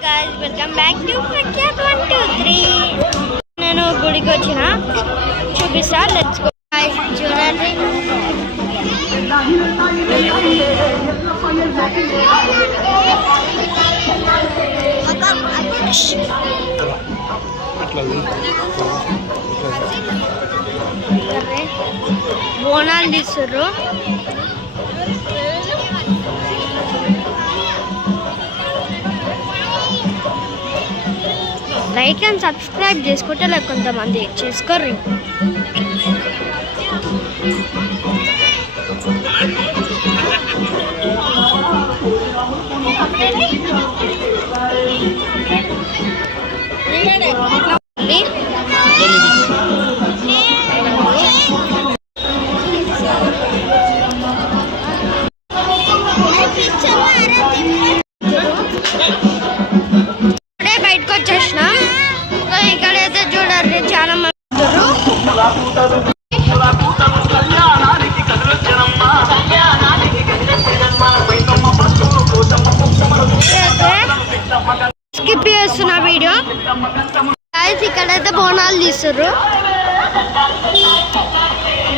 guys, welcome back to Prakyat 123. నేను గుడికి వచ్చిన చూపిస్తా. Let's go guys. చూడండి బోనాలు తీస్తుర్రు. లైక్ అండ్ సబ్స్క్రైబ్ చేసుకుంటే కొంతమంది చేసుకోర్రి. బయటకు వచ్చేసిన ఇక్కడైతే చూడండి చాలా మంది స్కిప్ చేస్తున్న వీడియో. ఇక్కడైతే బోనాలు తీస్తుర్రు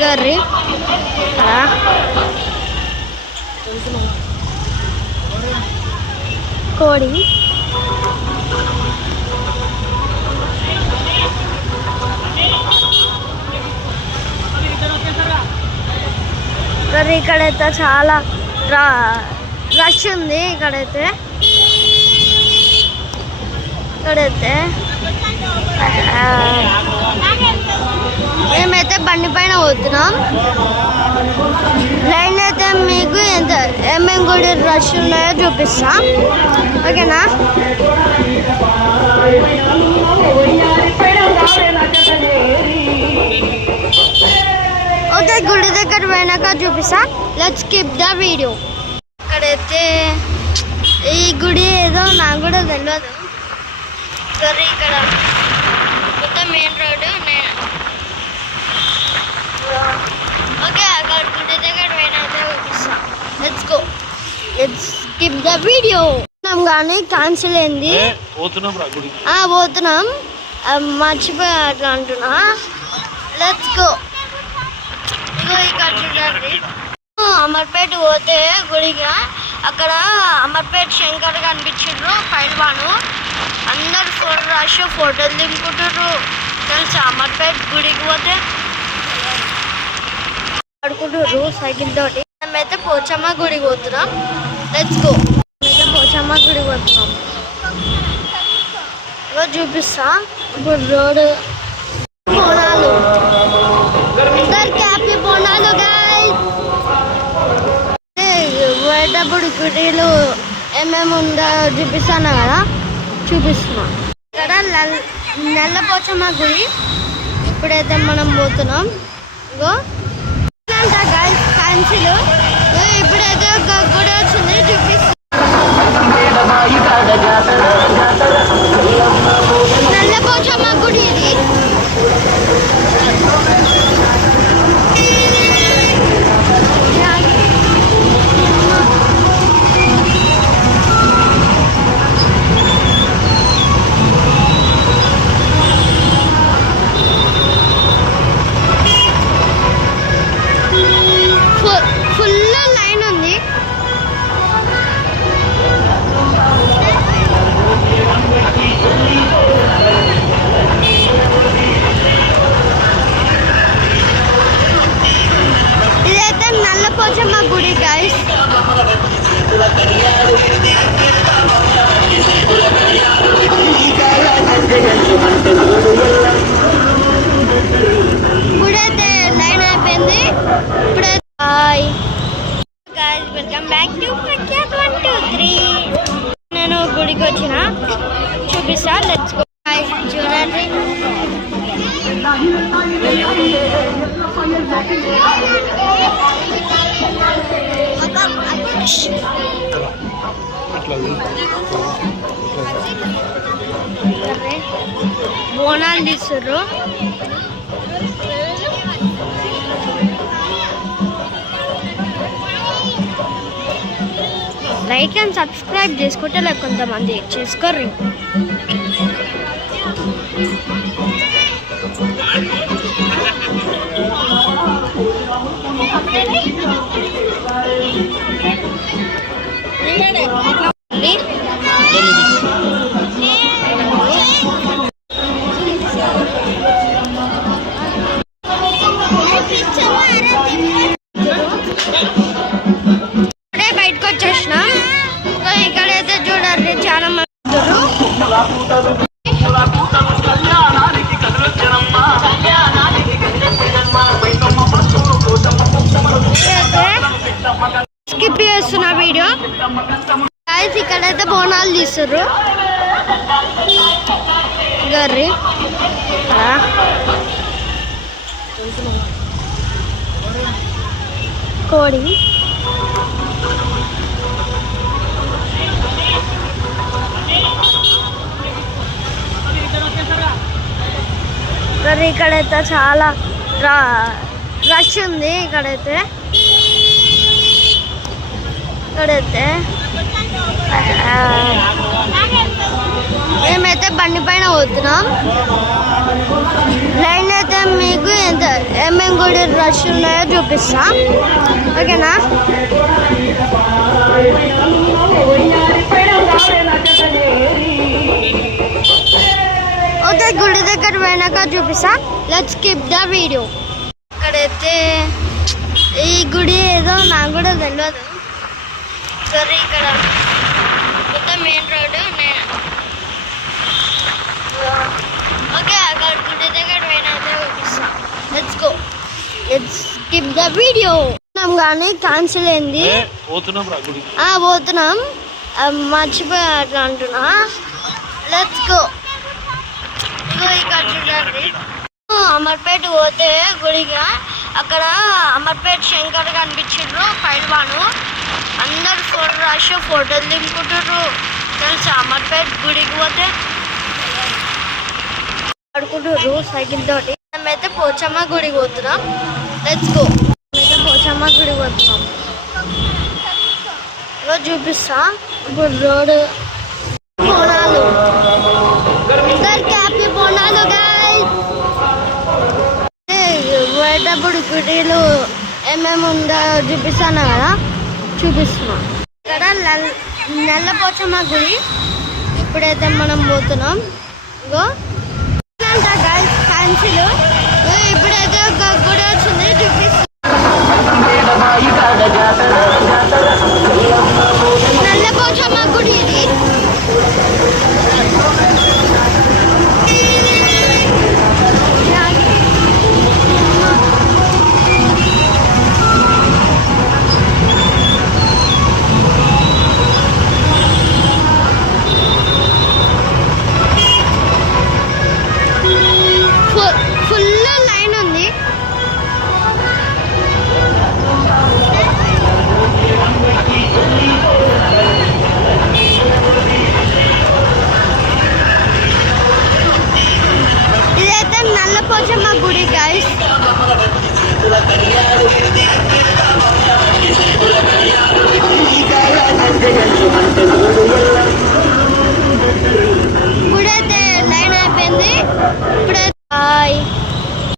గర్రి కోడి. ఇక్కడైతే చాలా రష్ ఉంది. ఇక్కడైతే మేమైతే బండి పైన పోతున్నాం. లైన్ అయితే మీకు ఏమేమి గుడి రష్ ఉన్నాయో చూపిస్తాం, ఓకేనా? ఓకే, గుడి దగ్గర పోయినాక చూపిస్తా. Let's skip the video. ఇక్కడైతే ఈ గుడి ఏదో నాకు కూడా తెలియదు. సరే, ఇక్కడ మొత్తం మెయిన్ రోడ్డు. ఓకే, అక్కడ గుడి దగ్గర పోయినాక చూపిస్తా. Let's go, let's skip the video. కానీ క్యాన్సిల్ అయింది. పోతున్నాం, మర్చిపోయా అట్లా అంటున్నా. Let's go. ఇక్కడ చూడండి, అమర్పేట పోతే గుడిగా అక్కడ అమర్పేట శంకర్ కనిపించారు. పైల్వాను అందరు ఫోటోలు దింపుకుంటారు తెలుసా. అమర్పేట గుడికి పోతే ఆడుకుంటారు సైకిల్ తోటి. మేమైతే పోచమ్మ గుడికి పోతున్నాం. Let's go. మేమైతే పోచమ్మ గుడికి పోతున్నాం. ఇగో చూపిస్తా. ఇప్పుడు road Bonalu, happy Bonalu guys. పోయేటప్పుడు గుడిలో ఏమేమి ఉందో చూపిస్తాను కదా, చూపిస్తున్నా. ఇక్కడ నల్ల పోచమ్మ గుడి. ఇప్పుడైతే మనం పోతున్నాం. ఇగో గాయ్స్ క్యాన్సిల్. ఇప్పుడైతే ఒక గుడి వచ్చింది, చూపిస్తా. నల్ల పోచమ్మ గుడి ఇది. పోచమ్మ గుడి గైస్. ఇప్పుడైతే లైన్ అయిపోయింది. ఇప్పుడైతే hi guys, welcome back to Prakhyat 123. నేను గుడికి వచ్చిన చూపిస్తా. Let's go guys. చూడండి బోనాలు తీస్తుర్రు. లైక్ అండ్ సబ్స్క్రైబ్ చేసుకుంటే లేక కొంతమంది చేసుకోర్రి. ఇప్పుడే బయటకు వచ్చేసిన. ఇక్కడైతే చూడండి చాలా మంది స్కిప్ చేస్తున్న వీడియో. గైస్ ఇక్కడైతే బోనాలు తీస్తుర్రు. గర్రి కోడి ఇక్కడైతే చాలా రష్ ఉంది. ఇక్కడైతే మేమైతే బండి పైన పోతున్నాం. లైన్ అయితే మీకు ఎంత ఏమేమి గుడి రష్ ఉన్నాయో చూపిస్తా, ఓకేనా? ఓకే, గుడి దగ్గర పోయినాక చూపిస్తా. Let's skip the video. ఇక్కడైతే ఈ గుడి ఏదో నాకు కూడా తెలియదు. సరే, ఇక్కడ మొత్తం మెయిన్ రోడ్. ఓకే, అక్కడ గుడి దగ్గర పోయినాక చూపిస్తా. Let's go, let's skip the video. కానీ క్యాన్సిల్ అయింది. పోతున్నాం, మర్చిపోయా అట్లా అంటున్నా. Let's go. ఇక్కడ చూడండి, అమర్పేట పోతే గుడిగా అక్కడ అమర్పేట శంకర్ కనిపించారు. పైల్వాను అందరు ఫోటోలు దింపుకుంటారు తెలుసా. అమర్పేట గుడికి పోతే ఆడుకుంటారు సైకిల్ తోటి. మేమైతే పోచమ్మ గుడికి పోతున్నాం. Let's go. మేమైతే పోచమ్మ గుడికి పోతున్నాం. రోజు చూపిస్తా. ఇప్పుడు road Bonalu, happy Bonalu guys. పోయేటప్పుడు గుడిలు ఏమేమి ఉందో చూపిస్తాను కదా, చూపిస్తున్నా. ఇక్కడ నల్లపోచమ్మ గుడి. ఇప్పుడైతే మనం పోతున్నాం. ఇగో గైస్ ఫ్యాన్సీలు. ఇప్పుడైతే ఒక గుడి వచ్చింది, చూపిస్తా. నల్లపోచమ్మ గుడి ఇది. పోచమ్మ గుడి గైస్. గుడి అయితే లైన్ అయిపోయింది. ఇప్పుడైతే